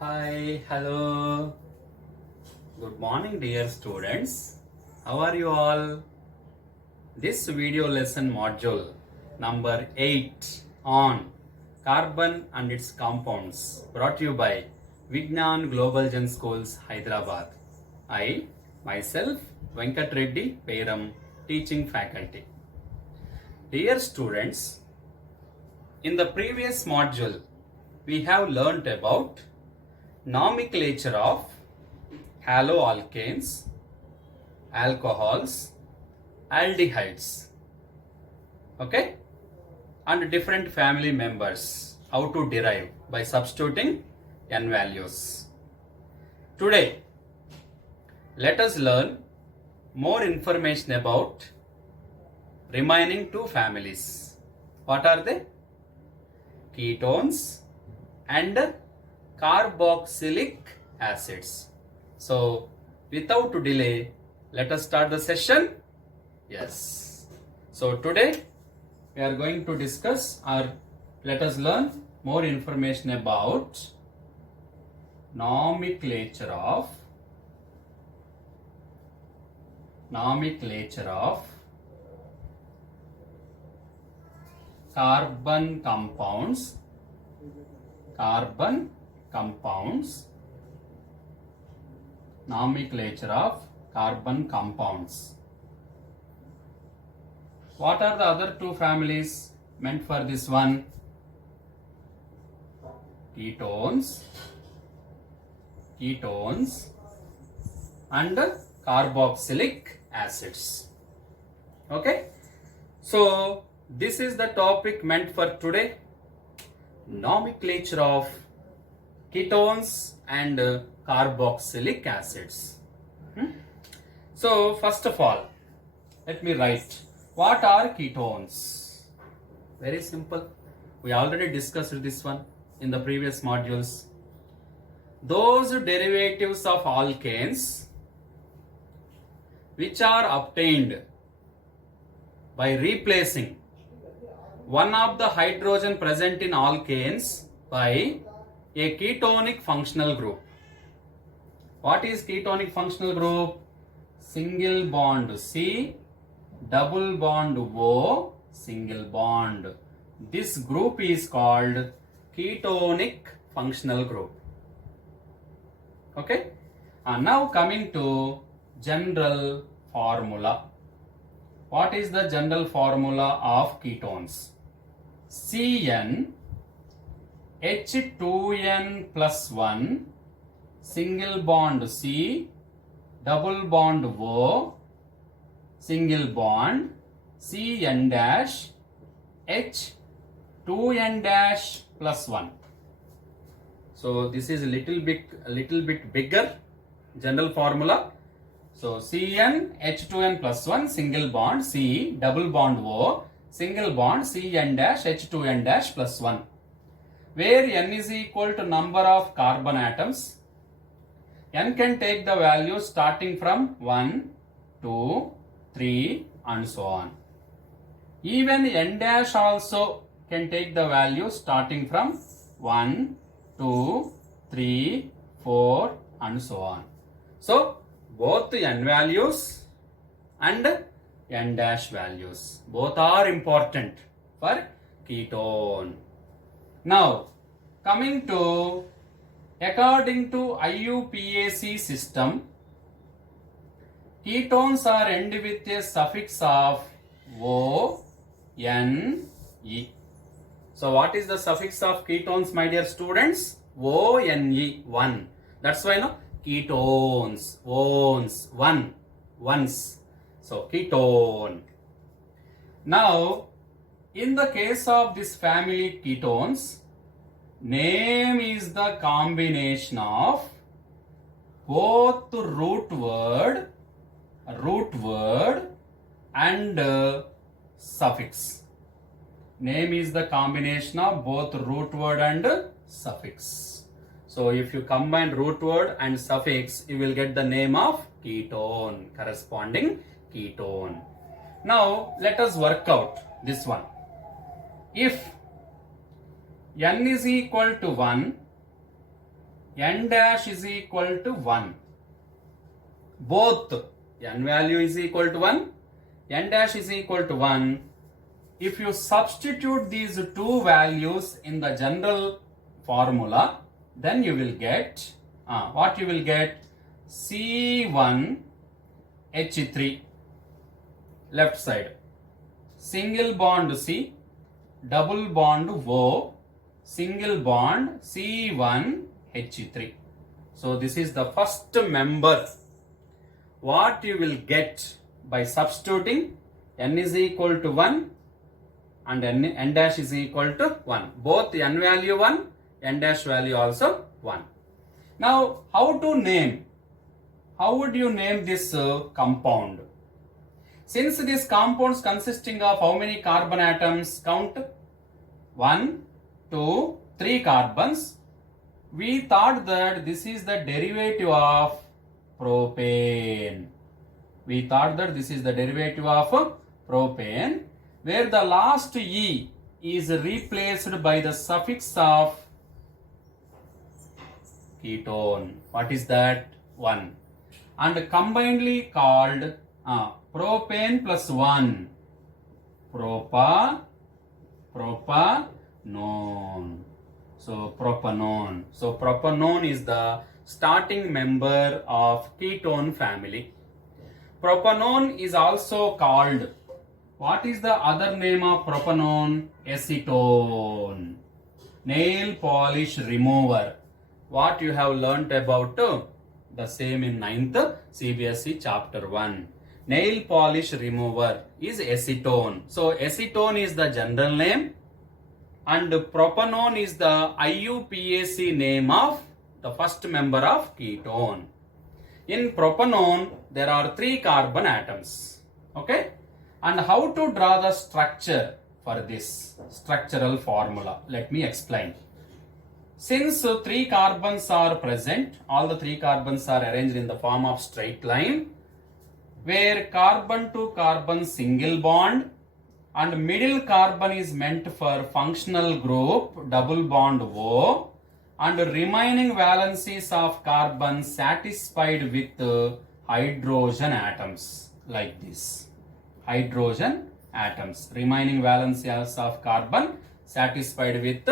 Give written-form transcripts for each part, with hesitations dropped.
Hi, hello. Good morning, dear students. How are you all? This video lesson module number 8 on carbon and its compounds brought to you by Vignan Global Gen Schools, Hyderabad. I, myself, Venkat Reddy, Peram, teaching faculty. Dear students, in the previous module, we have learnt about nomenclature of haloalkanes, alcohols, aldehydes, okay, and different family members, how to derive by substituting n values. Today, let us learn more information about remaining two families. What are they? Ketones and carboxylic acids. So, without delay, let us start the session. Yes. So, today we are going to discuss or let us learn more information about nomenclature of carbon compounds, nomenclature of carbon compounds. What are the other two families meant for this one? Ketones and carboxylic acids. Okay, so this is the topic meant for today. Nomenclature of ketones and carboxylic acids. So first of all, let me write what are ketones. Very simple. We already discussed this one in the previous modules. Those derivatives of alkanes which are obtained by replacing one of the hydrogen present in alkanes by a ketonic functional group. What is ketonic functional group? Single bond C, double bond O, single bond. This group is called ketonic functional group. Okay. And now coming to general formula. What is the general formula of ketones? Cn H2n plus 1 single bond C, double bond O, single bond Cn dash H2n dash plus 1. So this is a little bit bigger general formula. So Cn H2n plus 1 single bond C, double bond O, single bond Cn dash H2n dash plus 1, where n is equal to number of carbon atoms. N can take the value starting from 1, 2, 3 and so on. Even n dash also can take the value starting from 1, 2, 3, 4 and so on. So both n values and n dash values, both are important for ketone. Now coming to, according to IUPAC system, ketones are end with a suffix of O, N, E. So what is the suffix of ketones, my dear students? O, N, E, 1. That's why no ketones, ones, one, ones. So ketone. Now in the case of this family ketones, name is the combination of both root word and suffix. Name is the combination of both root word and suffix. So if you combine root word and suffix, you will get the name of ketone, corresponding ketone. Now let us work out this one. If n is equal to 1, n dash is equal to 1. Both n value is equal to 1, n dash is equal to 1. If you substitute these two values in the general formula, then you will get, what you will get? C1H3, left side. Single bond C, double bond O, single bond C1H3. So this is the first member. What you will get by substituting n is equal to 1 and n dash is equal to 1. Both n value 1, n dash value also 1. Now, how to name? How would you name this compound? Since this compound is consisting of how many carbon atoms? Count 1, 2, 3 carbons. We thought that this is the derivative of propane. We thought that this is the derivative of propane, where the last E is replaced by the suffix of ketone. What is that? 1. And combinedly called propane plus 1. Propanone. So propanone. So propanone is the starting member of ketone family. Propanone is also called, what is the other name of propanone? Acetone. Nail polish remover. What you have learnt about the same in 9th CBSE chapter 1. Nail polish remover is acetone. So acetone is the general name and propanone is the IUPAC name of the first member of ketone. In propanone, there are 3 carbon atoms. Okay? And how to draw the structure for this structural formula? Let me explain. Since 3 carbons are present, all the 3 carbons are arranged in the form of straight line, where carbon to carbon single bond and middle carbon is meant for functional group double bond O, and remaining valencies of carbon satisfied with hydrogen atoms, like this. Hydrogen atoms, remaining valencies of carbon satisfied with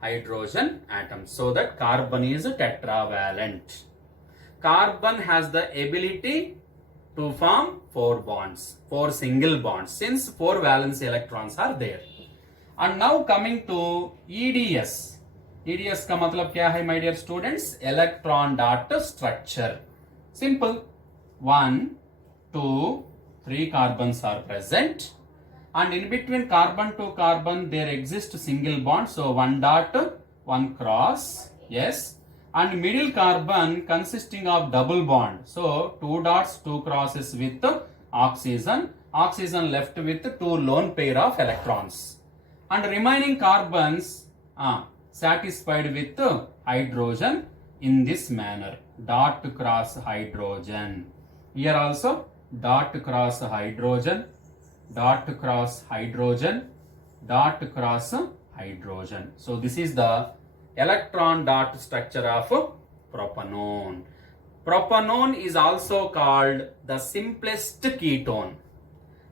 hydrogen atoms, so that carbon is tetravalent. Carbon has the ability to form 4 bonds, 4 single bonds, since 4 valence electrons are there. And now coming to EDS. EDS का मतलब क्या है, my dear students? Electron dot structure. Simple. 1, 2, 3 carbons are present, and in between carbon to carbon there exists single bond. So 1 dot, 1 cross, yes, and middle carbon consisting of double bond. So 2 dots, 2 crosses with oxygen. Oxygen left with 2 lone pair of electrons, and remaining carbons satisfied with hydrogen in this manner. Dot cross hydrogen. Here also dot cross hydrogen, dot cross hydrogen, dot cross hydrogen. So this is the electron dot structure of propanone. Propanone is also called the simplest ketone.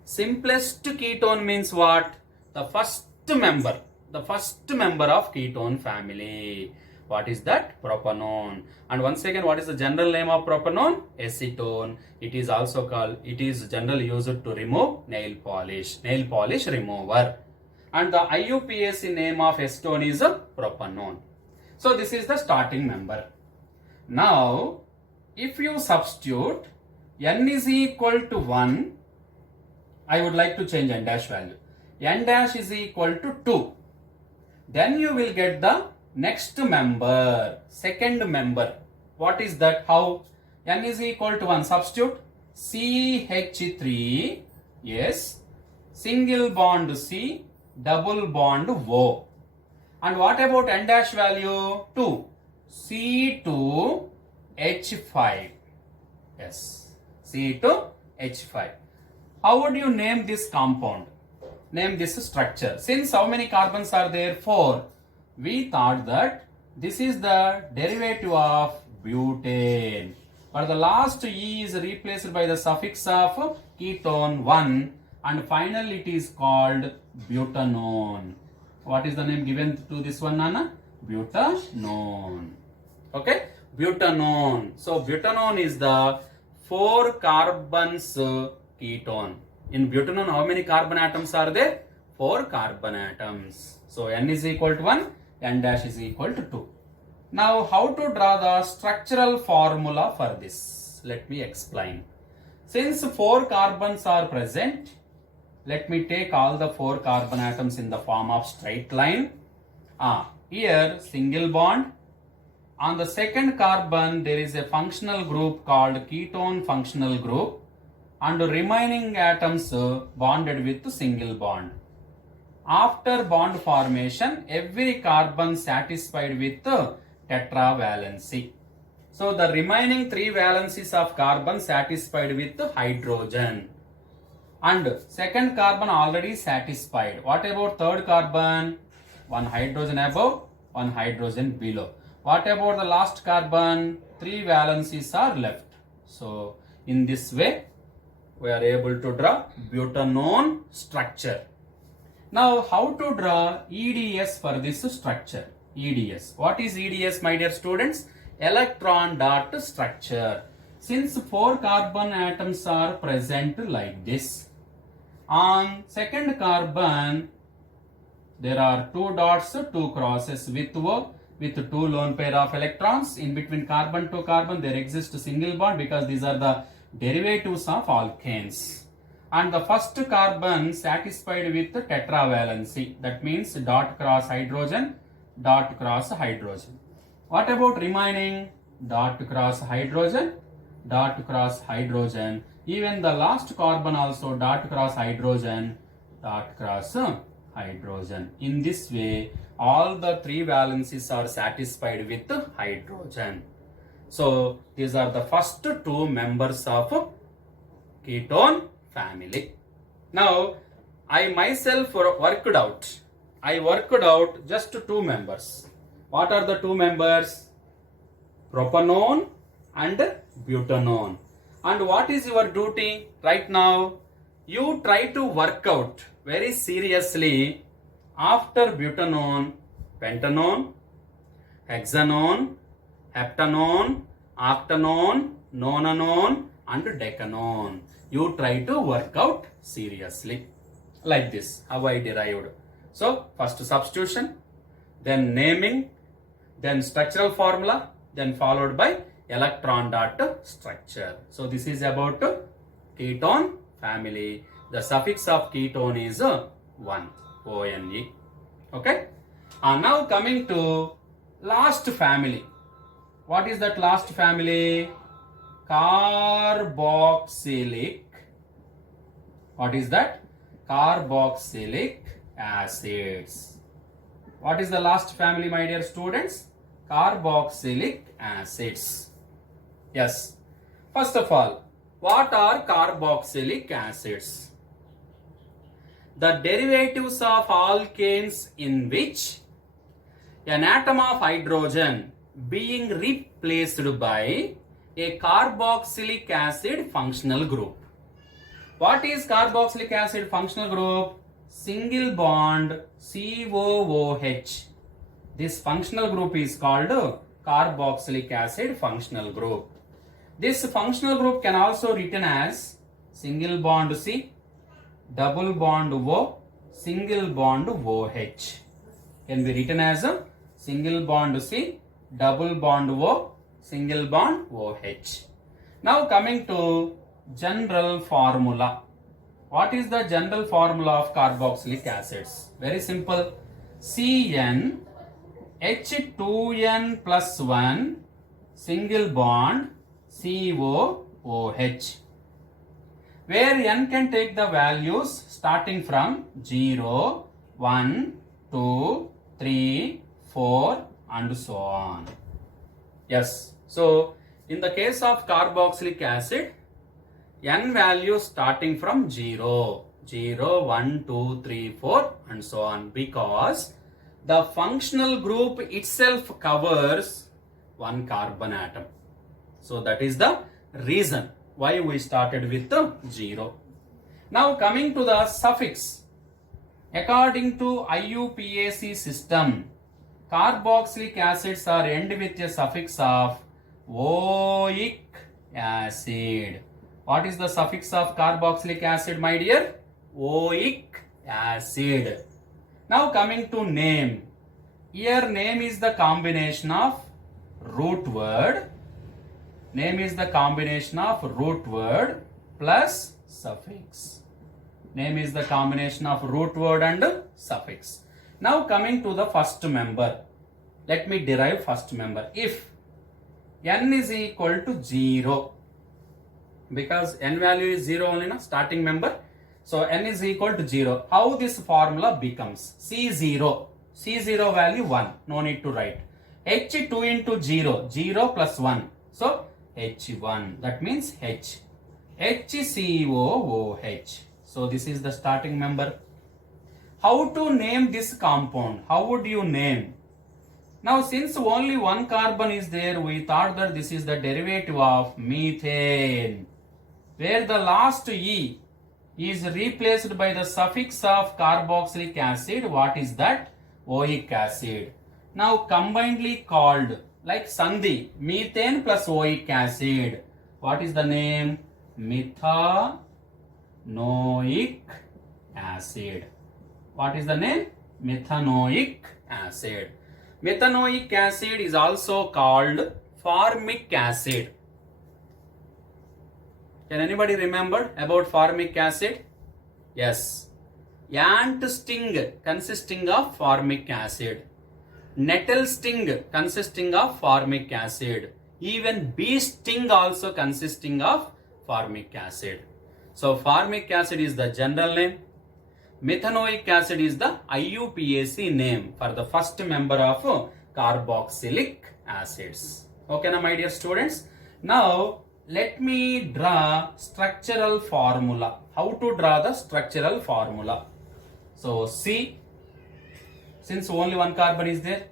Simplest ketone means what? The first member of ketone family. What is that? Propanone. And once again, what is the general name of propanone? Acetone. It is also called, it is generally used to remove nail polish remover. And the IUPAC name of acetone is propanone. So this is the starting member. Now, if you substitute n is equal to 1, I would like to change n dash value. N dash is equal to 2. Then you will get the next member, second member. What is that? How? N is equal to 1. Substitute CH3, yes, single bond C, double bond O. And what about n dash value? 2. C2H5. Yes, C2H5. How would you name this compound? Name this structure. Since how many carbons are there? 4. We thought that This is the derivative of butane. But the last E is replaced by the suffix of ketone 1 and finally it is called butanone. What is the name given to this one, Nana? Butanone. Okay? Butanone. So butanone is the 4 carbons ketone. In butanone, how many carbon atoms are there? 4 carbon atoms. So N is equal to 1, N dash is equal to 2. Now how to draw the structural formula for this? Let me explain. Since 4 carbons are present, let me take all the 4 carbon atoms in the form of straight line. Here single bond. On the second carbon there is a functional group called ketone functional group and remaining atoms bonded with single bond. After bond formation, every carbon satisfied with tetravalency. So the remaining 3 valencies of carbon satisfied with hydrogen. And second carbon already satisfied. What about third carbon? 1 hydrogen above, 1 hydrogen below. What about the last carbon? 3 valencies are left. So in this way, we are able to draw butanone structure. Now how to draw EDS for this structure? EDS. What is EDS, my dear students? Electron dot structure. Since 4 carbon atoms are present like this, on second carbon there are 2 dots, 2 crosses with 2 lone pair of electrons. In between carbon to carbon there exists a single bond because these are the derivatives of alkanes. And the first carbon satisfied with tetravalency, that means dot cross hydrogen, dot cross hydrogen. What about remaining? Dot cross hydrogen, dot cross hydrogen. Even the last carbon also dot cross hydrogen, dot cross hydrogen. In this way, all the 3 valencies are satisfied with hydrogen. So these are the first 2 members of ketone family. Now I myself worked out. I worked out just 2 members. What are the 2 members? Propanone and butanone. And what is your duty right now? You try to work out very seriously after butanone, pentanone, hexanone, heptanone, octanone, nonanone and decanone. You try to work out seriously. Like this, how I derived. So first substitution, then naming, then structural formula, then followed by electron dot structure. So this is about ketone family. The suffix of ketone is 1, O-N-E. Okay. Now coming to last family. What is that last family? Carboxylic. What is that? Carboxylic acids. What is the last family, my dear students? Carboxylic acids. Yes. First of all, what are carboxylic acids? The derivatives of alkanes in which an atom of hydrogen being replaced by a carboxylic acid functional group. What is carboxylic acid functional group? Single bond COOH. This functional group is called carboxylic acid functional group. This functional group can also written as single bond C, double bond O, single bond OH. Can be written as a single bond C, double bond O, single bond OH. Now coming to general formula. What is the general formula of carboxylic acids? Very simple. CN H2N plus 1 single bond COOH, where N can take the values starting from 0, 1, 2, 3, 4 and so on. Yes. So in the case of carboxylic acid, N value starting from 0, 0, 1, 2, 3, 4 and so on, because the functional group itself covers one carbon atom. So that is the reason why we started with the 0. Now coming to the suffix. According to IUPAC system, carboxylic acids are end with a suffix of oic acid. What is the suffix of carboxylic acid, my dear? Oic acid. Now coming to name. Here name is the combination of root word. Name is the combination of root word plus suffix. Name is the combination of root word and suffix. Now coming to the first member. Let me derive first member. If n is equal to 0, because n value is 0 only, na, starting member. So n is equal to 0. How this formula becomes? C0. C0 value 1. No need to write. H2 into 0. 0 plus 1. So H1. That means H. HCOOH. So this is the starting member. How to name this compound? How would you name? Now since only one carbon is there, we thought that this is the derivative of methane, where the last E is replaced by the suffix of carboxylic acid. What is that? Oic acid. Now combinedly called like sandhi, methane plus oic acid. What is the name? Methanoic acid. What is the name? Methanoic acid. Methanoic acid is also called formic acid. Can anybody remember about formic acid? Yes. Ant sting consisting of formic acid. Nettle sting consisting of formic acid. Even bee sting also consisting of formic acid. So formic acid is the general name. Methanoic acid is the IUPAC name for the first member of carboxylic acids. Okay, now my dear students. Now let me draw structural formula. How to draw the structural formula? So C, since only one carbon is there.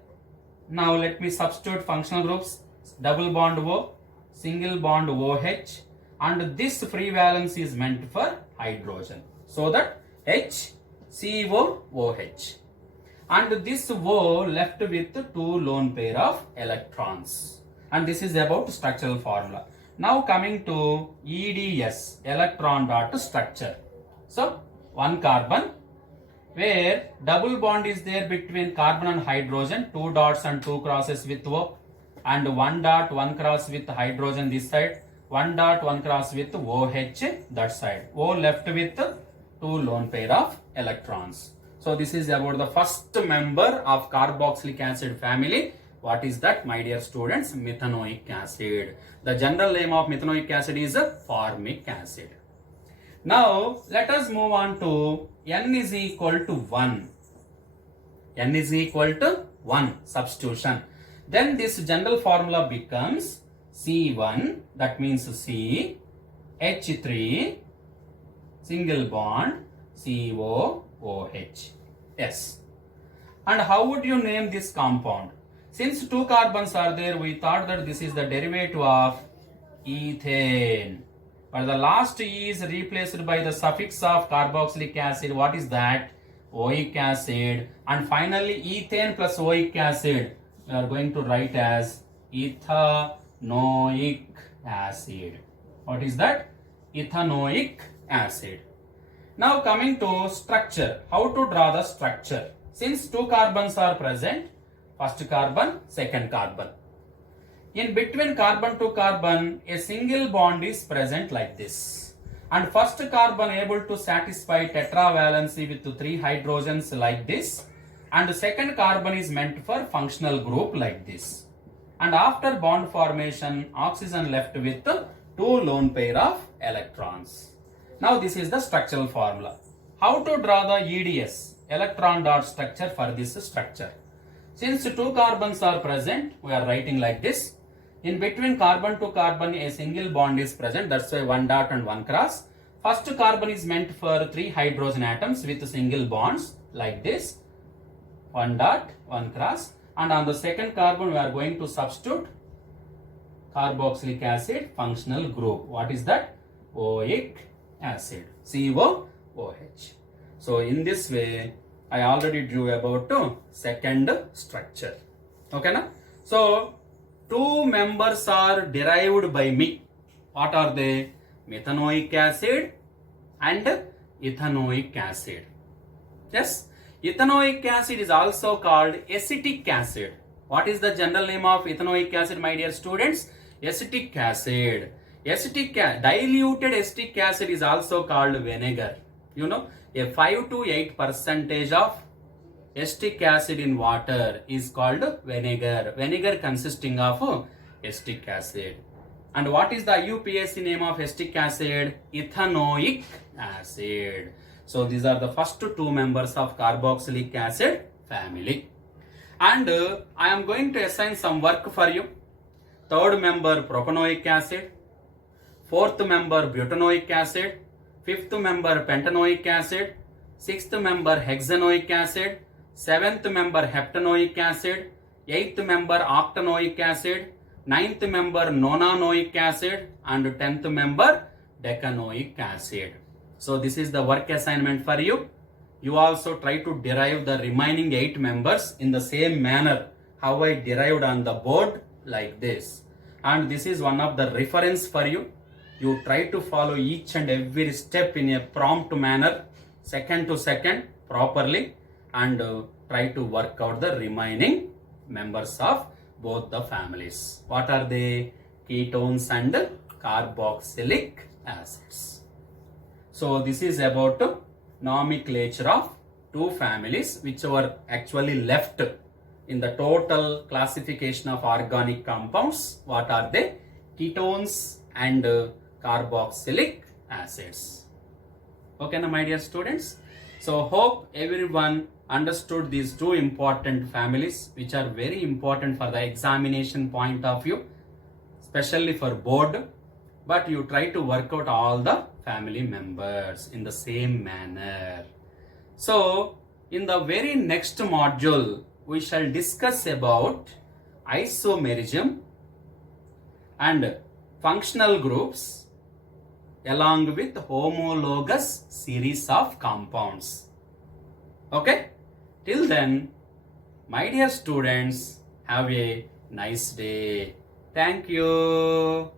Now let me substitute functional groups. Double bond O, single bond OH, and this free valence is meant for hydrogen. So that HCOOH. And this O left with two lone pair of electrons. And this is about structural formula. Now coming to EDS, electron dot structure. So one carbon, where double bond is there between carbon and hydrogen, 2 dots and 2 crosses with O, and 1 dot 1 cross with hydrogen this side, 1 dot 1 cross with OH that side. O left with 2 lone pair of electrons. So this is about the first member of carboxylic acid family. What is that, my dear students? Methanoic acid. The general name of methanoic acid is formic acid. Now let us move on to N is equal to 1. N is equal to 1 substitution. Then this general formula becomes C1, that means C, H3, single bond, COOH. Yes. And how would you name this compound? Since two carbons are there, we thought that this is the derivative of ethane. But the last E is replaced by the suffix of carboxylic acid. What is that? Oic acid. And finally ethane plus oic acid, we are going to write as ethanoic acid. What is that? Ethanoic acid. Now coming to structure. How to draw the structure? Since two carbons are present, first carbon, second carbon. In between carbon to carbon, a single bond is present like this. And first carbon able to satisfy tetravalency with 3 hydrogens like this. And second carbon is meant for functional group like this. And after bond formation, oxygen left with 2 lone pair of electrons. Now this is the structural formula. How to draw the EDS, electron dot structure for this structure? Since 2 carbons are present, we are writing like this. In between carbon to carbon, a single bond is present. That's why 1 dot and 1 cross. First carbon is meant for 3 hydrogen atoms with single bonds like this. 1 dot, 1 cross, and on the second carbon we are going to substitute carboxylic acid functional group. What is that? Oic acid, COOH. So in this way, I already drew about second structure. Okay na? So two members are derived by me. What are they? Methanoic acid and ethanoic acid. Yes, ethanoic acid is also called acetic acid. What is the general name of ethanoic acid, my dear students? Acetic acid. Diluted acetic acid is also called vinegar. You know, a 5 to 8% of acetic acid in water is called vinegar. Vinegar consisting of acetic acid. And what is the IUPAC name of acetic acid? Ethanoic acid. So these are the first two members of carboxylic acid family. And I am going to assign some work for you. Third member propanoic acid, fourth member butanoic acid, fifth member pentanoic acid, sixth member hexanoic acid, seventh member heptanoic acid, eighth member octanoic acid, ninth member nonanoic acid, and 10th member decanoic acid. So this is the work assignment for you. You also try to derive the remaining 8 members in the same manner how I derived on the board, like this. And this is one of the reference for you. You try to follow each and every step in a prompt manner, second to second, properly, and try to work out the remaining members of both the families. What are they? Ketones and carboxylic acids. So this is about nomenclature of two families which were actually left in the total classification of organic compounds. What are they? Ketones and carboxylic acids. Okay, now my dear students. So hope everyone understood these two important families which are very important for the examination point of view, especially for board. But you try to work out all the family members in the same manner. So in the very next module, we shall discuss about isomerism and functional groups along with homologous series of compounds. Okay? Till then, my dear students, have a nice day. Thank you.